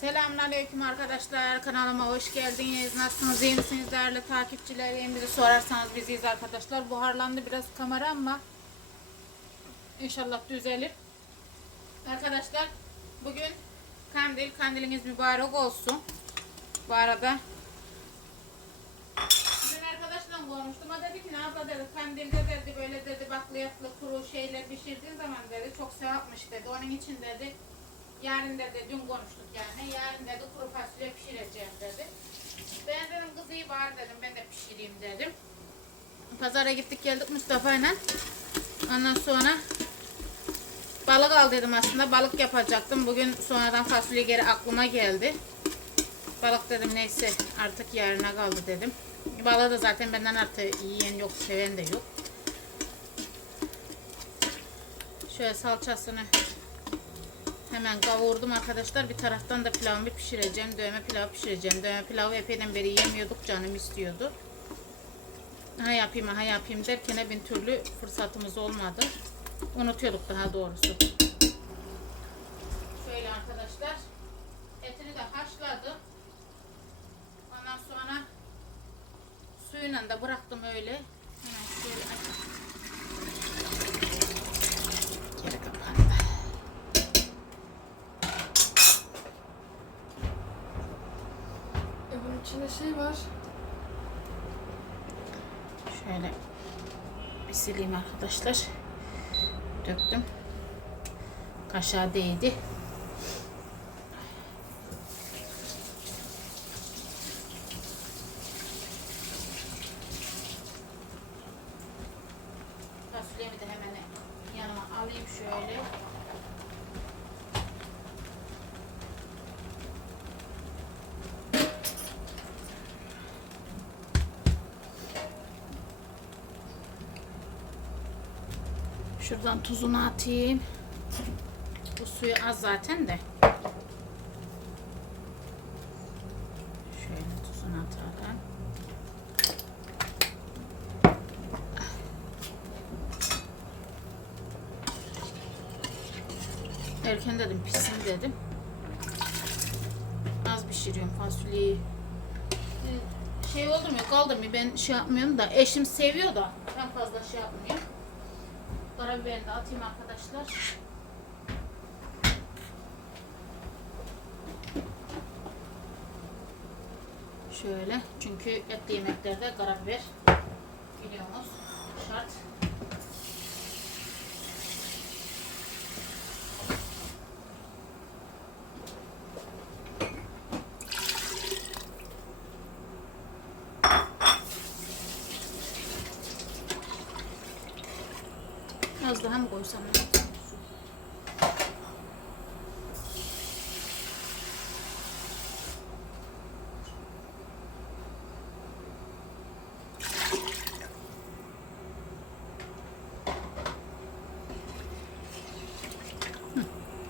Selamünaleyküm arkadaşlar. Kanalıma hoş geldiniz. Nasılsınız? iyi misiniz değerli takipçilerim? Bizi sorarsanız biziz arkadaşlar. Buharlandı biraz kamera ama inşallah düzelir. Arkadaşlar bugün kandil. Kandiliniz mübarek olsun. Bu arada Dün arkadaşla konuştum. O dedi ki ne abla dedi kandilde dedi böyle dedi bakliyatlı kuru şeyler pişirdiğin zaman dedi çok sevapmış dedi. Onun için dedi yarın dedi dün konuştuk yani yarın dedi kuru fasulye pişireceğim dedi. Ben dedim kız iyi var dedim ben de pişireyim dedim. Pazara gittik geldik Mustafa ile. Ondan sonra balık al dedim aslında balık yapacaktım. Bugün sonradan fasulye geri aklıma geldi. Balık dedim neyse artık yarına kaldı dedim. Balığı da zaten benden artık yiyen yok, seven de yok. Şöyle salçasını hemen kavurdum arkadaşlar. Bir taraftan da pilavımı pişireceğim. Dövme pilav pişireceğim. Dövme pilavı epeyden beri yemiyorduk. Canım istiyordu. Ha yapayım ha yapayım derken bin türlü fırsatımız olmadı. Unutuyorduk daha doğrusu. Şöyle arkadaşlar. Etini de haşladım. Ondan sonra suyuyla da bıraktım öyle. Hemen şöyle aç- Geri kapandı. E bunun içinde şey var. Şöyle bir sileyim arkadaşlar. Döktüm. Kaşığa değdi. Fasulyemi de hemen yanıma alayım şöyle. Şuradan tuzunu atayım. Bu suyu az zaten de. Şöyle tuzunu atalım. Erken dedim pişsin dedim. Az pişiriyorum fasulyeyi. Ee, Şey oldu mu kaldı mı ben şey yapmıyorum da eşim seviyor da ben fazla şey yapmıyorum. Karabiber de atayım arkadaşlar. Şöyle çünkü etli yemeklerde karabiber biliyorsunuz şart. Az daha mı koysam? Hı,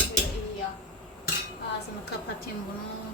Böyle iyi ya. Ağzını kapatayım bunu.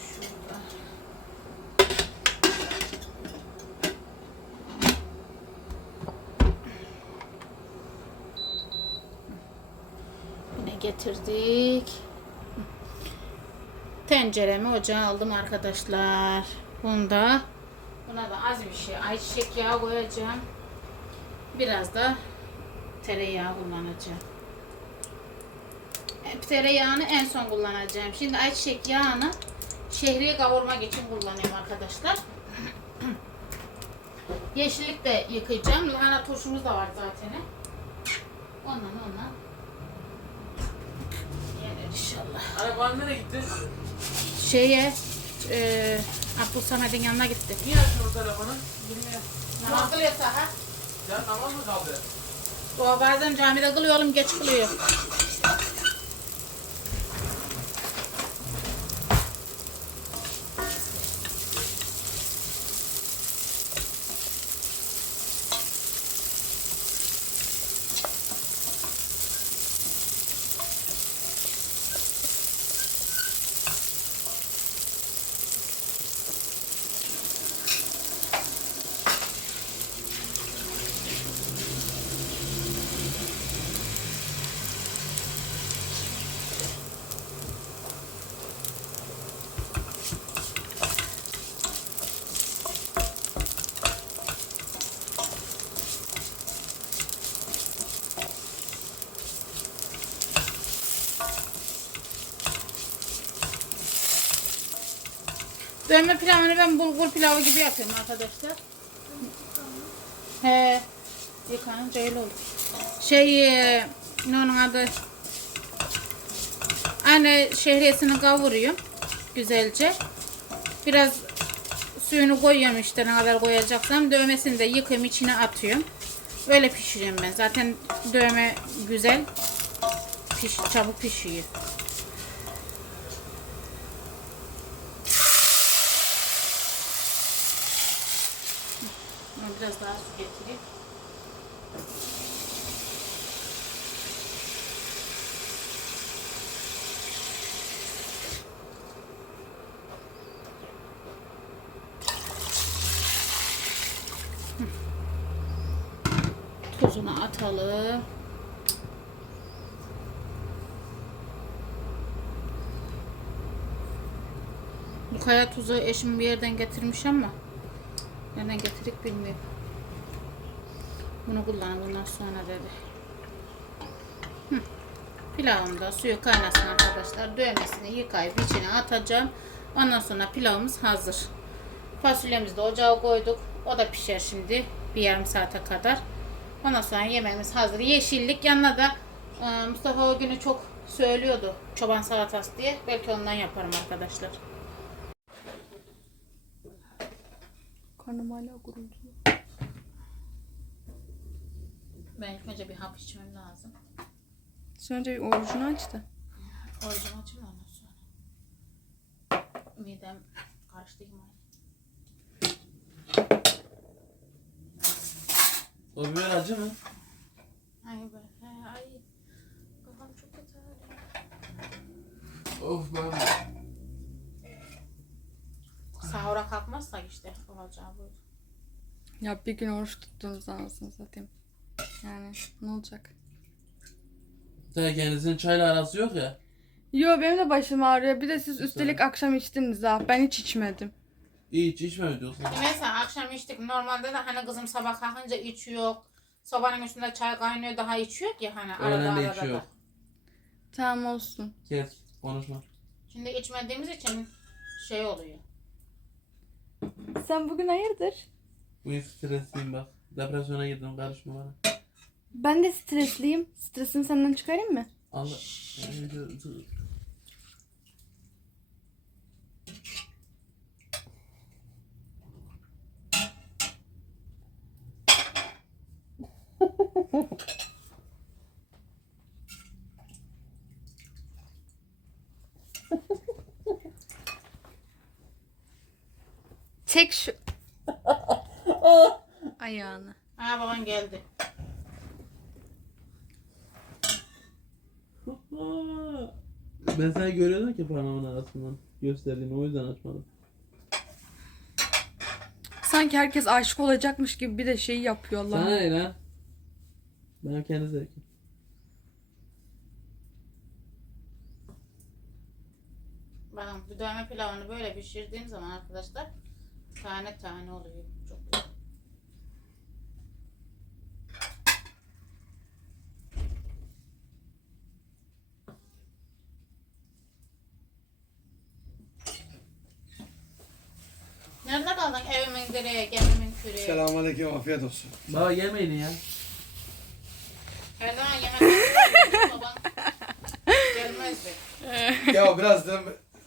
Şurada. Yine getirdik. Tenceremi ocağa aldım arkadaşlar. Bunda buna da az bir şey ayçiçek yağı koyacağım. Biraz da tereyağı kullanacağım. Tereyağını en son kullanacağım. Şimdi ayçiçek yağını şehriye kavurmak için kullanıyorum arkadaşlar. Yeşillik de yıkayacağım. Lahana turşumuz da var zaten. Ondan ondan. İnşallah. Araban nereye gitti? Şeye, e, Abdülsamet'in yanına gitti. Niye açmıyor telefonu? Bilmiyorum. Namaz kılıyorsa ha? Sen namaz mı kaldı? O bazen camide kılıyor oğlum geç kılıyor. Dövme pilavını ben bulgur pilavı gibi yapıyorum arkadaşlar. He. Yıkanınca öyle olur. Şey e, ne onun adı? Anne şehriyesini kavuruyorum. Güzelce. Biraz suyunu koyuyorum işte ne kadar koyacaksam. Dövmesini de yıkayım içine atıyorum. Böyle pişiriyorum ben. Zaten dövme güzel. Piş, çabuk pişiyor. Biraz daha su getireyim. Tuzunu atalım. Bu kaya tuzu eşim bir yerden getirmiş ama nereden getirdik bilmiyorum. Bunu kullan bundan sonra dedi. Hı. Pilavım da suyu kaynasın arkadaşlar. Dövmesini yıkayıp içine atacağım. Ondan sonra pilavımız hazır. Fasulyemizi de ocağa koyduk. O da pişer şimdi bir yarım saate kadar. Ondan sonra yemeğimiz hazır. Yeşillik yanına da e, Mustafa o günü çok söylüyordu çoban salatası diye. Belki ondan yaparım arkadaşlar. Karnım hala gurultuyor. Ben ilk önce bir hap içmem lazım. Sen önce bir orucunu aç da. Orucumu açayım ondan sonra. Midem karıştı. O biber acı mı? Ay be, ay. Kafam çok kötü. Of ben. İşte olacağı buydu. Ya bir gün oruç tuttuğunuz anasını satayım. Yani ne olacak? Tabii kendisinin çayla arası yok ya. Yo benim de başım ağrıyor. Bir de siz üstelik akşam içtiniz ha. Ben hiç içmedim. Hiç içme diyorsun. Neyse akşam içtik. Normalde de hani kızım sabah kalkınca içiyor. Sobanın üstünde çay kaynıyor daha içiyor ki hani arada Öğlen de arada içiyor. da. Tamam olsun. Kes konuşma. Şimdi içmediğimiz için şey oluyor. Sen bugün hayırdır? Bu stresliyim bak. Depresyona girdim karışma bana. Ben de stresliyim. Stresini senden çıkarayım mı? Allah. Çek şu... Ayağını. Ha baban geldi. ben seni görüyordum ki parmağımın arasından gösterdiğini o yüzden açmadım. Sanki herkes aşık olacakmış gibi bir de şey yapıyor Sana Allah. ne lan? Benim kendi zevkim. Bakın bu dövme pilavını böyle pişirdiğim zaman arkadaşlar tane tane oluyor. Çok güzel. Nerede kaldın evimin direği, gemimin küreği? Selamünaleyküm, afiyet olsun. Baba yemeyin ya. Her zaman yemek baban gelmezdi. ya biraz da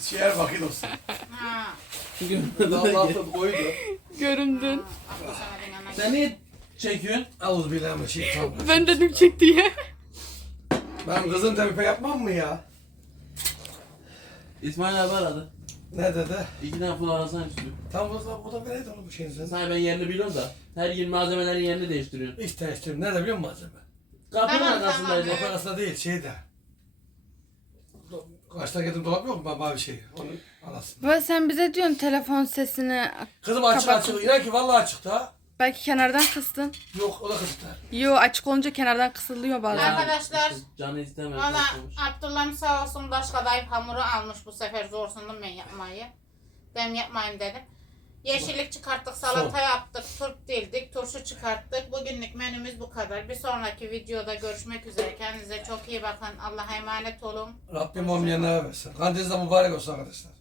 şeher vakit olsun. Ha. Allah'tan koydu. Göründün. Sen niye çekiyorsun? Avuz billahi şey tamam. Ben dedim çek diye. Ben kızın tepipe yapmam mı ya? İsmail abi aradı. Ne dedi? İki tane pul arasana istiyor. Tam da, bu da vereydi oğlum bu şeyin sen. Sana ben yerini biliyorum da. Her gün malzemelerin yerini değiştiriyorsun. İş değiştirdim. Nerede biliyor musun malzeme? Kapının Tamam, arkasındaydı. tamam, Yok arasında değil, şeyde. Kaçta girdim dolap yok mu? Mavi şey. Onun arasında. Böyle sen bize diyorsun telefon sesini. Kızım açık Kapat. açık. İnan ki vallahi açık da. Belki kenardan kıstın. Yok o da kısıtlı. Yo açık olunca kenardan kısılıyor bazen. Arkadaşlar, Canı istemez. Valla. Abdullah sağ olsun baş kadayıf hamuru almış bu sefer zorsundum ben yapmayı. Ben yapmayayım dedim. Yeşillik çıkarttık, salata yaptık, turp dildik, turşu çıkarttık. Bugünlük menümüz bu kadar. Bir sonraki videoda görüşmek üzere. Kendinize çok iyi bakın. Allah'a emanet olun. Rabbim olmayanlara versin. Kandiliniz de mübarek olsun arkadaşlar.